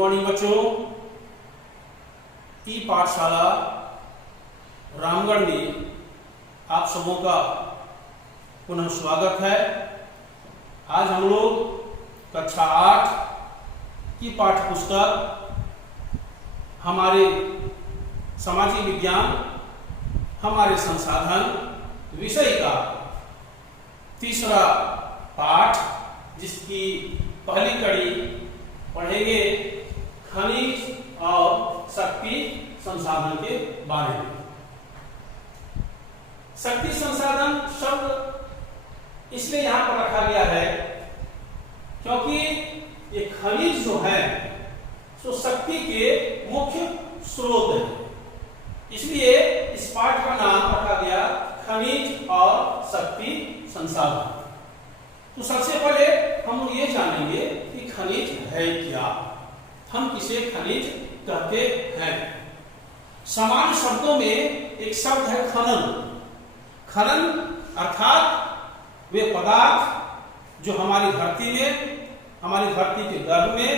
Morning बच्चों। ई पाठशाला रामगढ़ में आप सबों का पुनः स्वागत है। आज हम लोग कक्षा 8 की पाठ्य पुस्तक हमारे सामाजिक विज्ञान हमारे संसाधन विषय का तीसरा पाठ, जिसकी पहली कड़ी पढ़ेंगे खनिज और शक्ति संसाधन के बारे में। शक्ति संसाधन शब्द इसलिए यहां पर रखा गया है क्योंकि ये खनिज जो है सो शक्ति के मुख्य स्रोत है, इसलिए इस पाठ का नाम रखा गया खनिज और शक्ति संसाधन। तो सबसे पहले हम लोग ये जानेंगे कि खनिज है क्या, हम किसे खनिज कहते हैं। सामान्य शब्दों में एक शब्द है खनन। खनन अर्थात वे पदार्थ जो हमारी धरती में, हमारी धरती के गर्भ में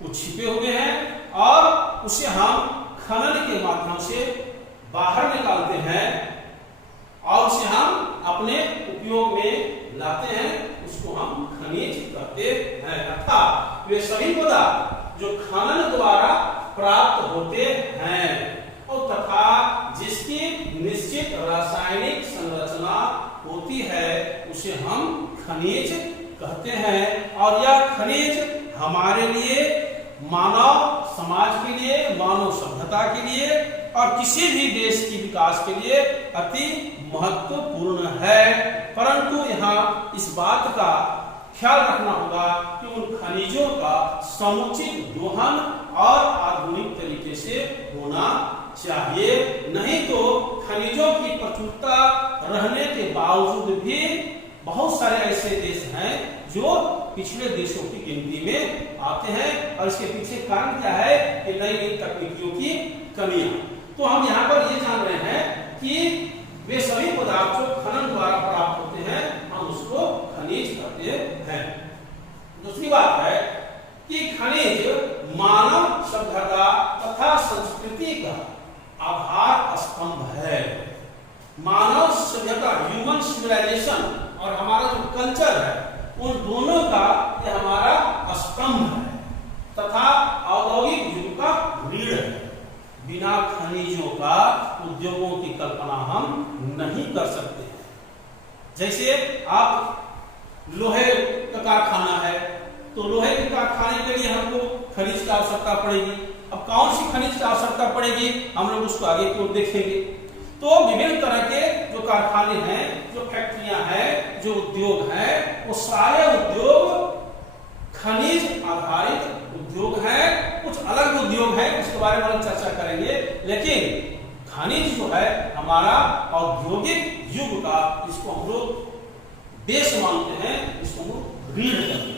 वो छिपे हुए हैं और उसे हम खनन के माध्यम से बाहर निकालते हैं और उसे हम अपने उपयोग में लाते हैं, उसको हम खनिज कहते हैं। अर्थात वे सभी पदार्थ जो खनन द्वारा प्राप्त होते हैं और तथा जिसकी निश्चित रासायनिक संरचना होती है उसे हम खनिज कहते हैं। और यह खनिज हमारे लिए, मानव समाज के लिए, मानव सभ्यता के लिए और किसी भी देश की विकास के लिए अति महत्वपूर्ण है। परंतु यहाँ इस बात का ख्याल रखना होगा कि उन खनिजों का समुचित दोहन और आधुनिक तरीके से होना चाहिए, नहीं तो खनिजों की प्रचुरता रहने के बावजूद भी बहुत सारे ऐसे देश हैं जो पिछले देशों की गिनती में आते हैं। और इसके पीछे कारण क्या है कि नई नई तकनीकियों की कमियां। तो हम यहाँ पर ये जान रहे हैं कि वे सभी पदार्थ जो खनन द्वारा प्राप्त होते हैं हम उसको खनिज कहते हैं। दूसरी बात है कि खनिज मानव सभ्यता तथा संस्कृति का आधार स्तंभ है। मानव सभ्यता, ह्यूमन सिविलाइजेशन और हमारा जो कल्चर है, उन दोनों का यह हमारा स्तंभ है तथा औद्योगिक युग का रीढ़ है। बिना खनिजों का उद्योगों की कल्पना हम नहीं कर सकते हैं। जैसे आप लोहे का कारखाना है तो लोहे के कारखाने के लिए हमको खनिज की आवश्यकता पड़ेगी। अब कौन सी खनिज की आवश्यकता पड़ेगी हम लोग उसको आगे की ओर देखेंगे। तो विभिन्न तरह के जो कारखाने हैं, जो फैक्ट्रियां हैं, जो उद्योग हैं, वो सारे उद्योग खनिज आधारित उद्योग हैं। कुछ अलग उद्योग हैं, उसके बारे में हम चर्चा करेंगे, लेकिन खनिज जो है हमारा औद्योगिक युग का, इसको हम लोग बेस मानते हैं, इसको हम लोग रीढ़ कहते हैं।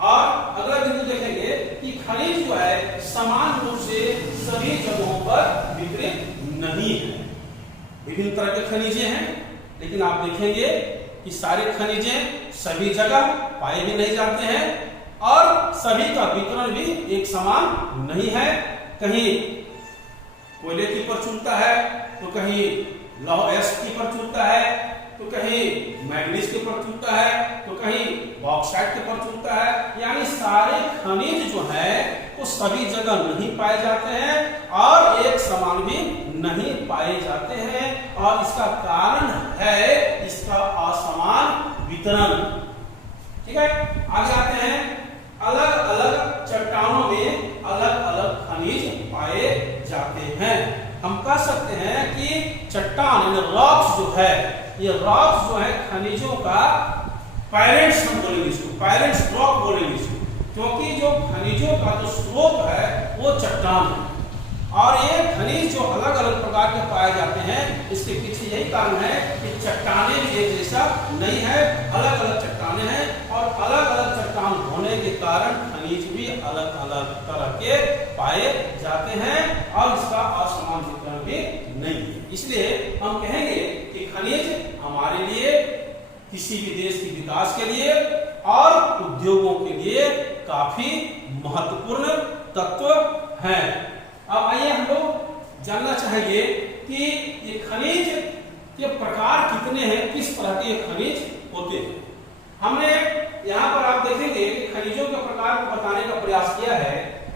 और अगला बिंदु देखेंगे कि खनिज जो है समान रूप से सभी जगहों पर वितरित नहीं है। विभिन्न तरह के खनिजे हैं, लेकिन आप देखेंगे कि सारे खनिजे सभी जगह पाए भी नहीं जाते हैं और सभी का वितरण भी एक समान नहीं है। कहीं कोयले की प्रचुरता है तो कहीं लौह अयस्क की प्रचुरता है, तो कहीं मैग्नीज की प्रचुरता है, तो कहीं बॉक्साइट की प्रचुरता है। यानी सारे खनिज जो है वो सभी जगह नहीं पाए जाते हैं और एक समान भी नहीं पाए जाते हैं। और इसका कारण है इसका असमान वितरण। ठीक है, आगे आते हैं। अलग अलग चट्टानों में अलग अलग खनिज पाए जाते हैं। हम कह सकते हैं कि चट्टान यानी रॉक्स जो है, ये रॉक्स जो है खनिजों का पेरेंट्स, हम बोलेंगे इसको पेरेंट्स रॉक बोलेंगे इसको, क्योंकि जो खनिजों का जो स्रोत है वो चट्टान है। और ये खनिज जो अलग अलग प्रकार के पाए जाते हैं, इसके पीछे यही कारण है कि चट्टानें भी एक जैसा नहीं है, अलग अलग चट्टानें हैं और अलग अलग चट्टान होने के कारण खनिज भी अलग अलग तरह के पाए जाते हैं और इसका असमान वितरण भी नहीं है। इसलिए हम कहेंगे कि खनिज हमारे लिए, किसी भी देश के विकास के लिए और उद्योगों के लिए काफी महत्वपूर्ण तत्व हैं। अब आइए हम लोग जानना चाहेंगे कि ये खनिज के प्रकार कितने हैं, किस तरह के खनिज होते हैं। हमने यहाँ पर आप देखेंगे कि खनिजों के प्रकार को बताने का प्रयास किया है।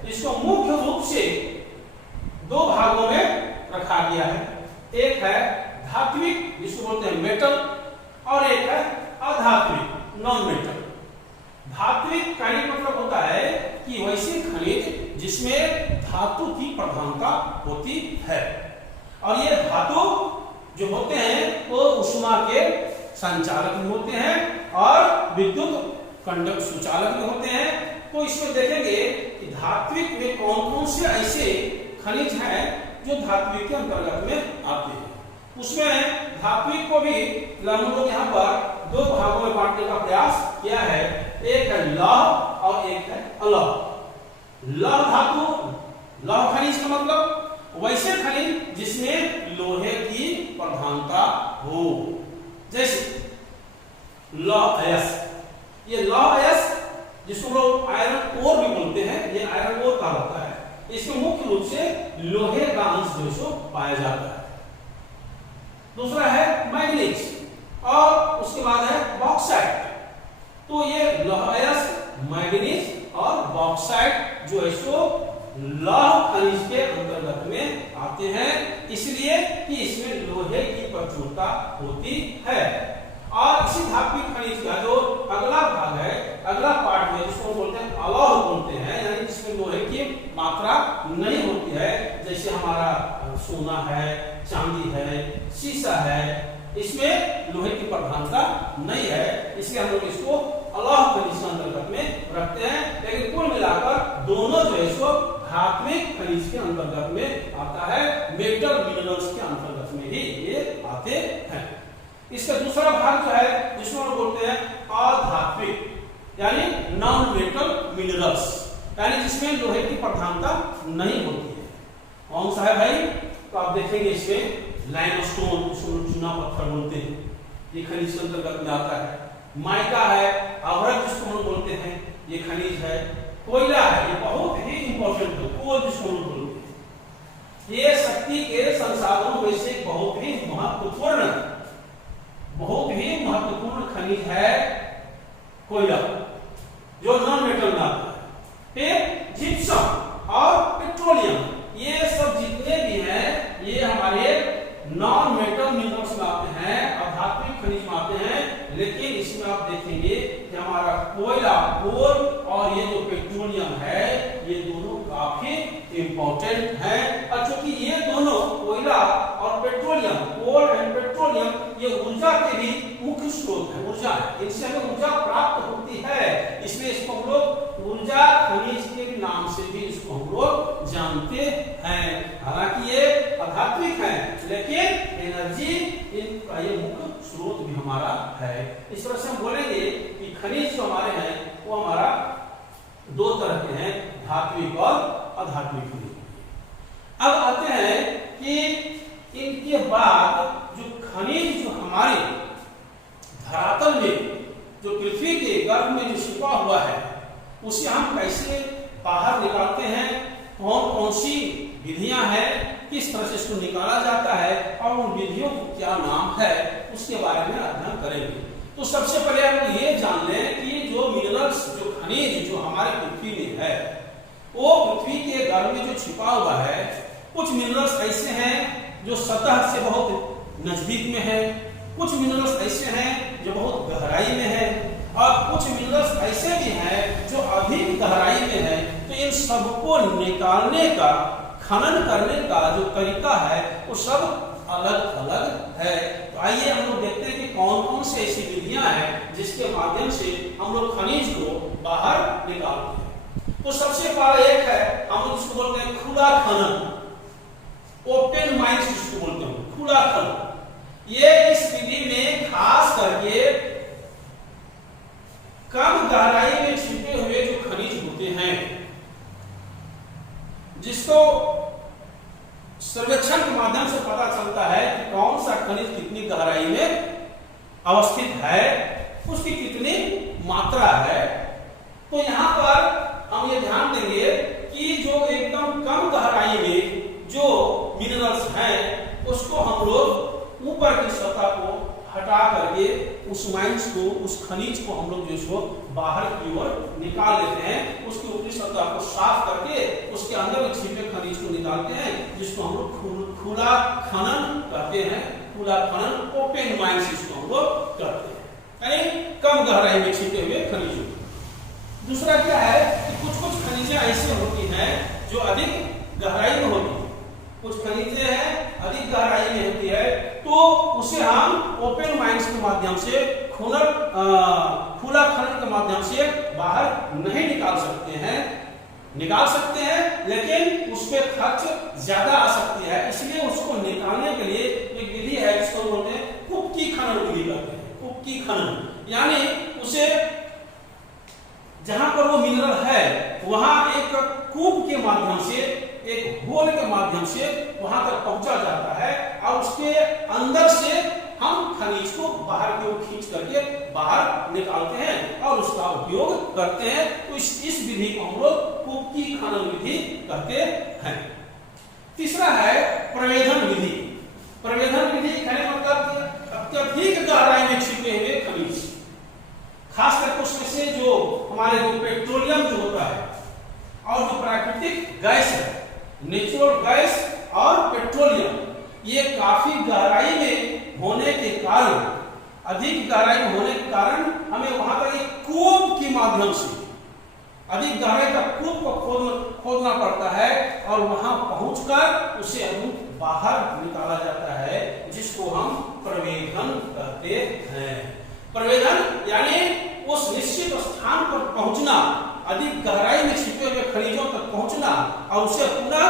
इसको मुख्य रूप से दो भागों में रखा गया है। एक है धात्विक जिसको बोलते हैं मेटल, और एक है अधात्विक नॉन मेटल। धात्विक का ये मतलब होता है कि वैसे खनिज जिसमें धातु की प्रधानता होती है, और ये धातु जो होते हैं वो उष्मा के संचालक भी होते हैं और विद्युत कंडक्ट सुचालक भी होते हैं। तो इसमें देखेंगे कि धात्विक में कौन कौन से ऐसे खनिज हैं जो धात्विक के अंतर्गत में आते हैं। उसमें धात्विक को भी हम लोग यहाँ पर दो भागों में बांटने का प्रयास किया है। एक है लौह और एक है अलौह। लौह धातु, लौह खनिज का मतलब वैसे खनिज जिसमें लोहे की प्रधानता हो, जैसे लौह अयस्क। ये लौह अयस्क जिसको लोग आयरन ओर भी बोलते हैं, ये आयरन ओर का होता है। इसमें मुख्य रूप से लोहे का अंश जो सो पाया जाता है। दूसरा है मैग्नीज और उसके बाद है बॉक्साइट। तो ये लौह अयस्क, मैग्नीज और बॉक्साइट जो है सो लौह खनिज के अंतर्गत में आते हैं, इसलिए कि इसमें लोहे की प्रचुरता होती है। और इसी धात्विक खनिज का जो अगला भाग है, अगला पार्ट में जिसको बोलते हैं अलौह बोलते हैं, यानी जिसमें लोहे की मात्रा नहीं होती है, जैसे हमारा सोना है, चांदी है, शीशा है, इसमें लोहे की प्रधानता नहीं है, इसलिए हम लोग इसको अलौह खनिज के अंतर्गत में रखते हैं। लेकिन कुल मिलाकर दोनों जो है सो धात्विक खनिज के अंतर्गत में आता है, मेटल मिनरल्स के अंतर्गत में ही ये आते हैं। इसका दूसरा भाग जो है जिसको हम बोलते हैं अधात्विक, यानी नॉन मेटल मिनरल्स, यानी जिसमें लोहे की प्रधानता नहीं होती है। कौन सा है भाई? तो आप देखेंगे इसमें लाइमस्टोन, जिसको चूना पत्थर बोलते हैं, ये खनिज के अंतर्गत में आता है। माइका है, अभ्रक जिसको हम बोलते हैं, ये खनिज है। कोयला है, ये बहुत ही इंपॉर्टेंट है, कोल जिसको हम बोलते हैं। ये शक्ति के संसाधनों में से बहुत ही महत्वपूर्ण खनिज है कोयला, जो नॉन मेटल में आता है। फिर जिप्सम और पेट्रोलियम, ये सब जितने भी हैं ये हमारे नॉन मेटल मिनरल्स में आते हैं, अधात्विक खनिज में आते हैं। लेकिन इसमें आप देखेंगे कि हमारा कोयला, कोल और ये जो पेट्रोलियम है, ये दोनों काफी इंपॉर्टेंट हैं। और चूंकि ये दोनों कोयला और पेट्रोलियम, कोल एंड पेट्रोलियम, ये ऊर्जा के भी मुख्य स्रोत है, ऊर्जा है, इनसे हमें ऊर्जा प्राप्त होती है, इसलिए इसको हम लोग ऊर्जा खनिज के भी नाम से भी इसको हम लोग जानते हैं। हालांकि ये अधात्विक है, लेकिन एनर्जी इनका ये मुख्य स्रोत भी हमारा है। इस तरह से हम बोलेंगे कि खनिज जो हमारे हैं वो हमारा दो तरह के हैं, धात्विक और अधात्विक खनिज। अब आते हैं कि इनके बाद जो खनिज जो हमारे धरातल में, जो पृथ्वी के गर्भ में जो छिपा हुआ है, उसे हम कैसे बाहर निकालते हैं, कौन कौन सी विधियां हैं, किस तरह से इसको निकाला जाता है और उन विधियों को क्या नाम है, उसके बारे में अध्ययन करेंगे। तो सबसे पहले हम ये जान लें कि जो मिनरल्स, जो खनिज जो हमारे पृथ्वी में है, वो पृथ्वी के गर्भ में जो छिपा हुआ है, कुछ मिनरल्स ऐसे हैं जो सतह से बहुत नजदीक में है, कुछ मिनरल्स ऐसे हैं जो बहुत गहराई में है, और कुछ मिनरल्स ऐसे भी हैं जो अधिक गहराई में है। तो इन सबको निकालने का, खनन करने का जो तरीका है वो सब अलग अलग है। तो आइए हम लोग देखते हैं कि कौन कौन से ऐसी विधियां हैं जिसके माध्यम से हम लोग खनिज को बाहर निकालते हैं। तो सबसे पहले एक है, हम लोग इसको बोलते हैं खुला खनन, ओपन माइंस जिसको बोलते हैं, खुला खनन। ये इस विधि में खास करके कम गहराई में छिपे हुए जो खनिज होते हैं, जिसको सर्वेक्षण के माध्यम से पता चलता है कि कौन सा खनिज कितनी गहराई में अवस्थित है, उसकी कितनी मात्रा है। तो यहाँ पर हम ये ध्यान देंगे कि जो एकदम कम गहराई में जो मिनरल्स हैं उसको हम लोग ऊपर की सतह को हटा करके उस माइंस को, उस खनिज को हम लोग जो बाहर की ओर निकाल लेते हैं। उसकी ऊपरी सतह को साफ करके उसके अंदर में छिपे खनिज को निकालते हैं, जिसको हम लोग खुला खनन कहते हैं। खुला खनन, ओपन माइंस इसको हम लोग करते हैं, यानी कम गहराई में छिपे हुए खनिजों। दूसरा क्या है कि कुछ खनिजें ऐसी होती हैं जो अधिक गहराई में होती है। कुछ खनिजें हैं अधिक गहराई में होती है, तो उसे हम ओपन माइंस के माध्यम से, खुला खनन के माध्यम से बाहर नहीं निकाल सकते हैं। निकाल सकते हैं लेकिन उस पर खर्च ज्यादा आ सकती है, इसलिए उसको निकालने के लिए एक विधि है जिसको बोलते हैं कुप्की खनन विधि करते हैं। कुप्की खनन यानी उसे जहां पर वो मिनरल है वहां एक कूप के माध्यम से, एक होल के माध्यम से वहां तक पहुंचा जाता है और उसके अंदर से हम खनिज को बाहर की ओर खींच करके बाहर निकालते हैं और उसका उपयोग करते हैं। तो इस विधि को हम लोग कुप्की खनन विधि कहते हैं। तीसरा है प्रवेधन विधि। प्रवेधन विधि कहने मतलब अत्यधिक गहराई में छिपे हुए खनिज, खास करके उसमें से जो हमारे जो पेट्रोलियम जो होता है और जो प्राकृतिक गैस है, नेचुरल गैस और पेट्रोलियम, ये काफी गहराई में होने के कारण, अधिक गहराई में होने के कारण हमें वहां तक एक कूप के माध्यम से अधिक गहराई तक कूप को खोदना पड़ता है और वहां पहुंचकर उसे हम बाहर निकाला जाता है, जिसको हम प्रवेधन कहते हैं। प्रवेधन यानी उस निश्चित स्थान पर पहुंचना, अधिक गहराई में छिपे हुए खनिजों तक पहुंचना और उसे पूरा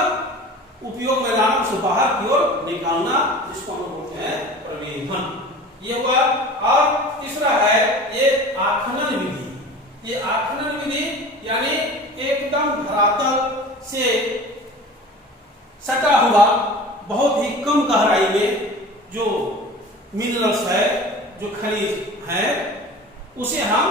उपयोग में लाना, उसे बाहर की ओर निकालना, जिसको हम बोलते हैं प्रवेधन। ये हुआ। और तीसरा है ये आखनन विधि। ये आखनन विधि यानी एकदम धरातल से सटा हुआ बहुत ही कम गहराई में जो मिनरल्स है, जो खनिज है, उसे हम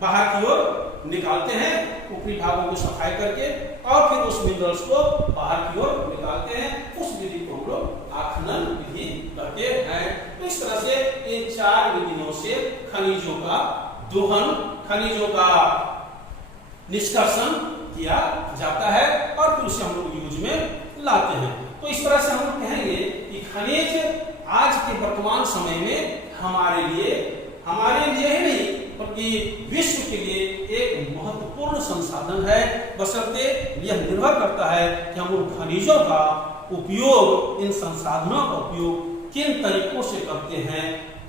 बाहर की ओर निकालते हैं ऊपरी भागों की सफाई करके और फिर उस मिनरल्स को बाहर की ओर निकालते हैं। उस विधि को हम लोग आखनन विधि कहते हैं। तो इस तरह से इन चार विधियों से खनिजों का दोहन, खनिजों का निष्कर्षण किया जाता है और फिर उसे हम लोग यूज में लाते हैं। तो इस तरह से हम लोग कहेंगे कि खनिज आज के वर्तमान समय में हमारे लिए ही नहीं बल्कि विश्व के लिए एक महत्वपूर्ण संसाधन है। बशर्ते यह निर्भर करता है कि हम उन खनिजों का उपयोग, इन संसाधनों का उपयोग किन तरीकों से करते हैं।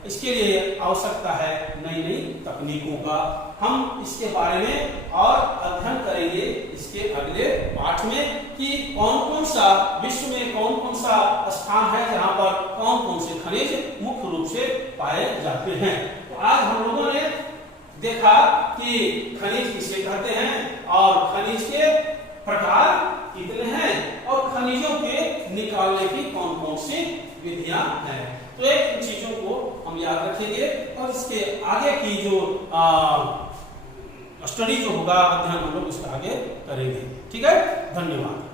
इसके लिए आवश्यकता है नई नई तकनीकों का। हम इसके बारे में और अध्ययन करेंगे इसके अगले पाठ में कि कौन कौन सा विश्व में कौन कौन सा स्थान है जहां पर कौन कौन से खनिज मुख्य रूप से पाए जाते हैं। तो आज हम लोगों ने देखा कि खनिज किसे कहते हैं और खनिज के प्रकार कितने हैं और खनिजों के निकालने की कौन कौन सी विधियां हैं। तो इन चीजों को हम याद रखेंगे और इसके आगे की जो स्टडी जो होगा, अध्ययन हम लोग इसका आगे करेंगे। ठीक है, धन्यवाद।